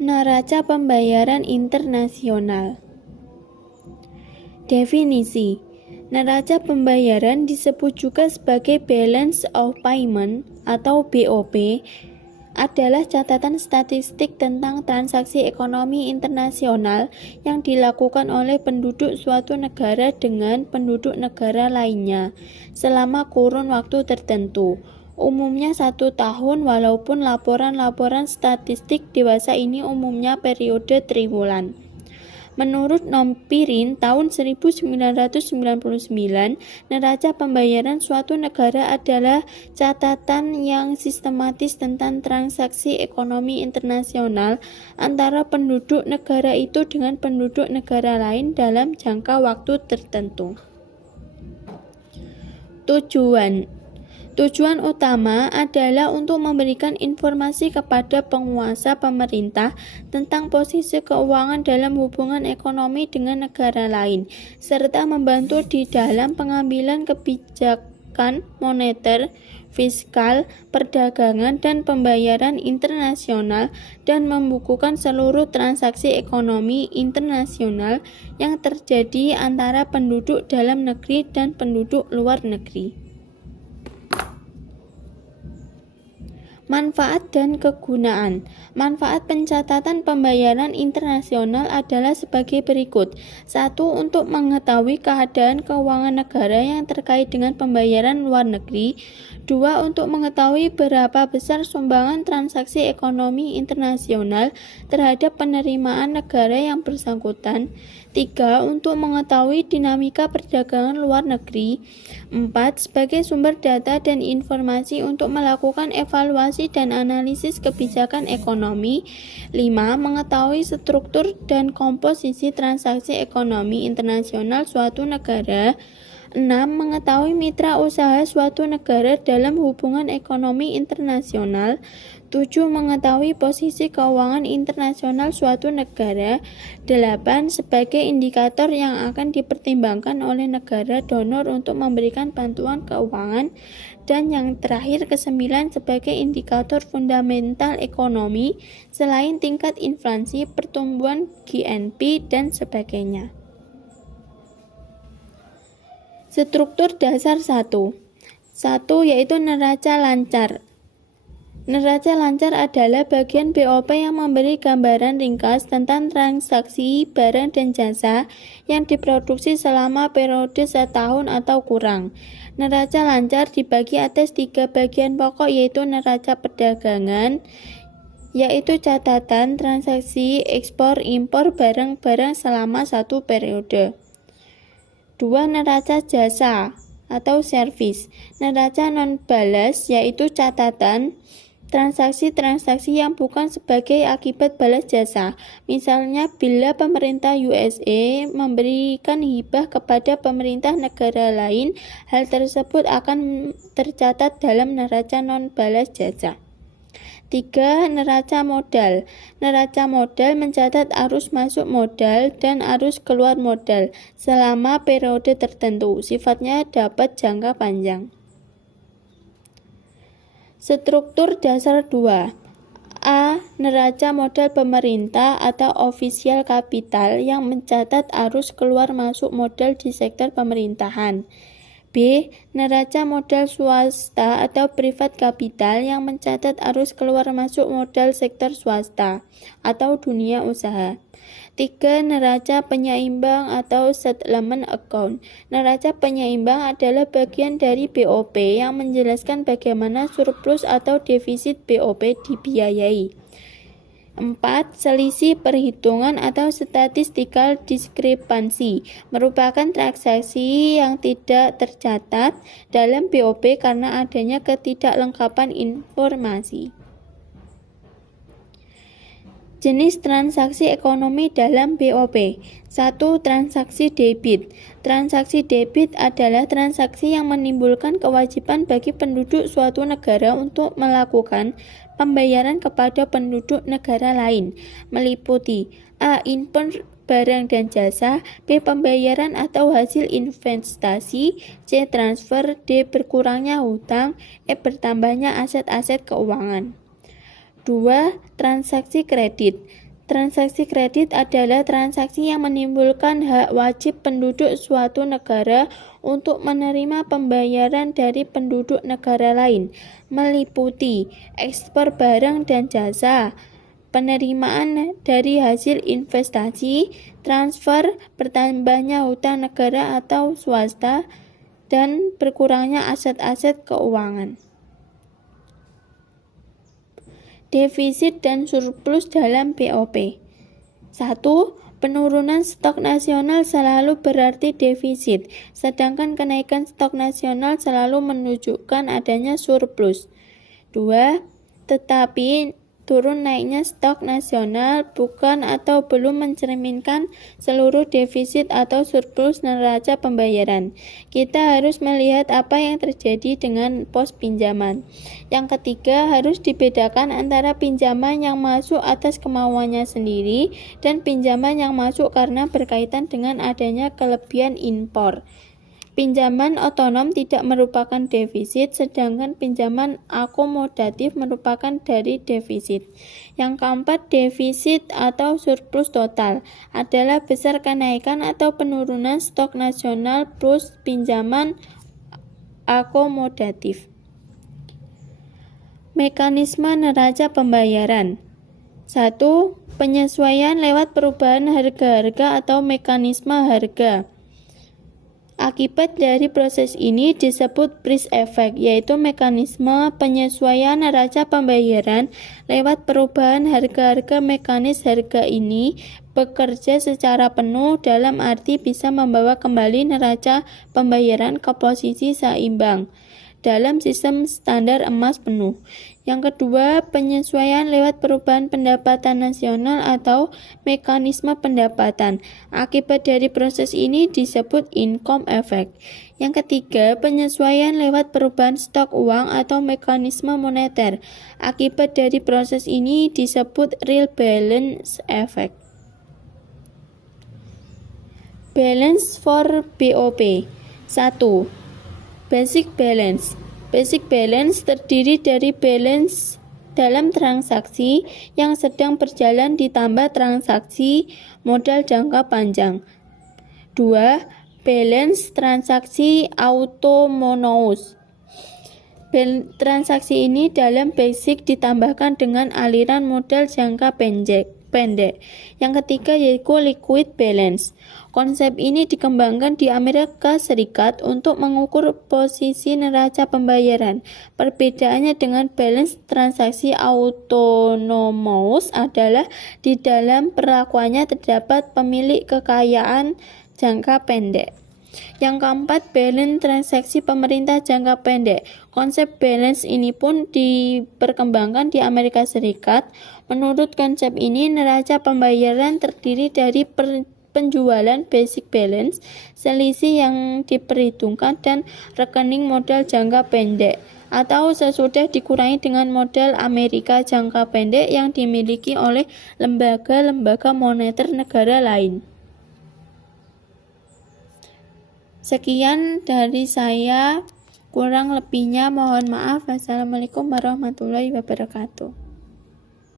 Neraca pembayaran internasional. Definisi: neraca pembayaran disebut juga sebagai Balance of Payment atau BOP, adalah catatan statistik tentang transaksi ekonomi internasional yang dilakukan oleh penduduk suatu negara dengan penduduk negara lainnya selama kurun waktu tertentu, umumnya 1 tahun, walaupun laporan-laporan statistik dewasa ini umumnya periode triwulan. Menurut Nompirin tahun 1999, neraca pembayaran suatu negara adalah catatan yang sistematis tentang transaksi ekonomi internasional antara penduduk negara itu dengan penduduk negara lain dalam jangka waktu tertentu. Tujuan utama adalah untuk memberikan informasi kepada penguasa pemerintah tentang posisi keuangan dalam hubungan ekonomi dengan negara lain, serta membantu di dalam pengambilan kebijakan moneter, fiskal, perdagangan, dan pembayaran internasional, dan membukukan seluruh transaksi ekonomi internasional yang terjadi antara penduduk dalam negeri dan penduduk luar negeri. Manfaat dan kegunaan. Manfaat pencatatan pembayaran internasional adalah sebagai berikut. 1. Untuk mengetahui keadaan keuangan negara yang terkait dengan pembayaran luar negeri. 2. Untuk mengetahui berapa besar sumbangan transaksi ekonomi internasional terhadap penerimaan negara yang bersangkutan. 3. Untuk mengetahui dinamika perdagangan luar negeri. 4. Sebagai sumber data dan informasi untuk melakukan evaluasi dan analisis kebijakan ekonomi. 5. Mengetahui struktur dan komposisi transaksi ekonomi internasional suatu negara. 6. Mengetahui mitra usaha suatu negara dalam hubungan ekonomi internasional. 7. Mengetahui posisi keuangan internasional suatu negara. 8. Sebagai indikator yang akan dipertimbangkan oleh negara donor untuk memberikan bantuan keuangan. Dan yang terakhir, 9. Sebagai indikator fundamental ekonomi selain tingkat inflasi, pertumbuhan GNP, dan sebagainya. Struktur dasar 1 yaitu neraca lancar. Neraca lancar adalah bagian BOP yang memberi gambaran ringkas tentang transaksi barang dan jasa yang diproduksi selama periode setahun atau kurang. Neraca lancar dibagi atas 3 bagian pokok, yaitu neraca perdagangan, yaitu catatan transaksi ekspor-impor barang-barang selama 1 periode. 2. Neraca jasa atau servis. Neraca non-balas yaitu catatan transaksi-transaksi yang bukan sebagai akibat balas jasa. Misalnya, bila pemerintah USA memberikan hibah kepada pemerintah negara lain, hal tersebut akan tercatat dalam neraca non-balas jasa. 3. Neraca modal. Neraca modal mencatat arus masuk modal dan arus keluar modal selama periode tertentu. Sifatnya dapat jangka panjang. Struktur dasar 2. A. Neraca modal pemerintah atau official capital yang mencatat arus keluar masuk modal di sektor pemerintahan. B. Neraca modal swasta atau private capital yang mencatat arus keluar masuk modal sektor swasta atau dunia usaha. 3. Neraca penyeimbang atau settlement account. Neraca penyeimbang adalah bagian dari BOP yang menjelaskan bagaimana surplus atau defisit BOP dibiayai. 4. Selisih perhitungan atau statistical discrepancy merupakan transaksi yang tidak tercatat dalam BOP karena adanya ketidaklengkapan informasi. Jenis transaksi ekonomi dalam BOP. 1. Transaksi debit. Transaksi debit adalah transaksi yang menimbulkan kewajiban bagi penduduk suatu negara untuk melakukan pembayaran kepada penduduk negara lain, meliputi A. Impor barang dan jasa, B. Pembayaran atau hasil investasi, C. Transfer, D. Berkurangnya hutang, E. Bertambahnya aset-aset keuangan. 2. Transaksi kredit. Transaksi kredit adalah transaksi yang menimbulkan hak wajib penduduk suatu negara untuk menerima pembayaran dari penduduk negara lain, meliputi ekspor barang dan jasa, penerimaan dari hasil investasi, transfer, bertambahnya hutang negara atau swasta, dan berkurangnya aset-aset keuangan. Defisit dan surplus dalam BOP. 1. Penurunan stok nasional selalu berarti defisit, sedangkan kenaikan stok nasional selalu menunjukkan adanya surplus. 2. Tetapi turun naiknya stok nasional bukan atau belum mencerminkan seluruh defisit atau surplus neraca pembayaran. Kita harus melihat apa yang terjadi dengan pos pinjaman. Yang ketiga, harus dibedakan antara pinjaman yang masuk atas kemauannya sendiri dan pinjaman yang masuk karena berkaitan dengan adanya kelebihan impor. Pinjaman otonom tidak merupakan defisit, sedangkan pinjaman akomodatif merupakan dari defisit. Yang keempat, defisit atau surplus total adalah besar kenaikan atau penurunan stok nasional plus pinjaman akomodatif. Mekanisme neraca pembayaran. 1. Penyesuaian lewat perubahan harga-harga atau mekanisme harga. Akibat dari proses ini disebut price effect, yaitu mekanisme penyesuaian neraca pembayaran lewat perubahan harga-harga. Mekanis harga ini bekerja secara penuh dalam arti bisa membawa kembali neraca pembayaran ke posisi seimbang dalam sistem standar emas penuh. Yang kedua, penyesuaian lewat perubahan pendapatan nasional atau mekanisme pendapatan. Akibat dari proses ini disebut income effect. Yang ketiga, penyesuaian lewat perubahan stok uang atau mekanisme moneter. Akibat dari proses ini disebut real balance effect. Balance for BOP. 1. Basic balance. Basic balance terdiri dari balance dalam transaksi yang sedang berjalan ditambah transaksi modal jangka panjang. 2. Balance transaksi autonomous. Transaksi ini dalam basic ditambahkan dengan aliran modal jangka pendek. Yang ketiga yaitu liquid balance. Konsep ini dikembangkan di Amerika Serikat untuk mengukur posisi neraca pembayaran. Perbedaannya dengan balance transaksi autonomous adalah di dalam perlakuannya terdapat pemilik kekayaan jangka pendek. Yang keempat, balance transaksi pemerintah jangka pendek. Konsep balance ini pun diperkembangkan di Amerika Serikat. Menurut konsep ini, neraca pembayaran terdiri dari penjualan basic balance, selisih yang diperhitungkan, dan rekening modal jangka pendek, atau sesudah dikurangi dengan modal Amerika jangka pendek yang dimiliki oleh lembaga-lembaga moneter negara lain. Sekian dari saya, kurang lebihnya mohon maaf. Wassalamualaikum warahmatullahi wabarakatuh.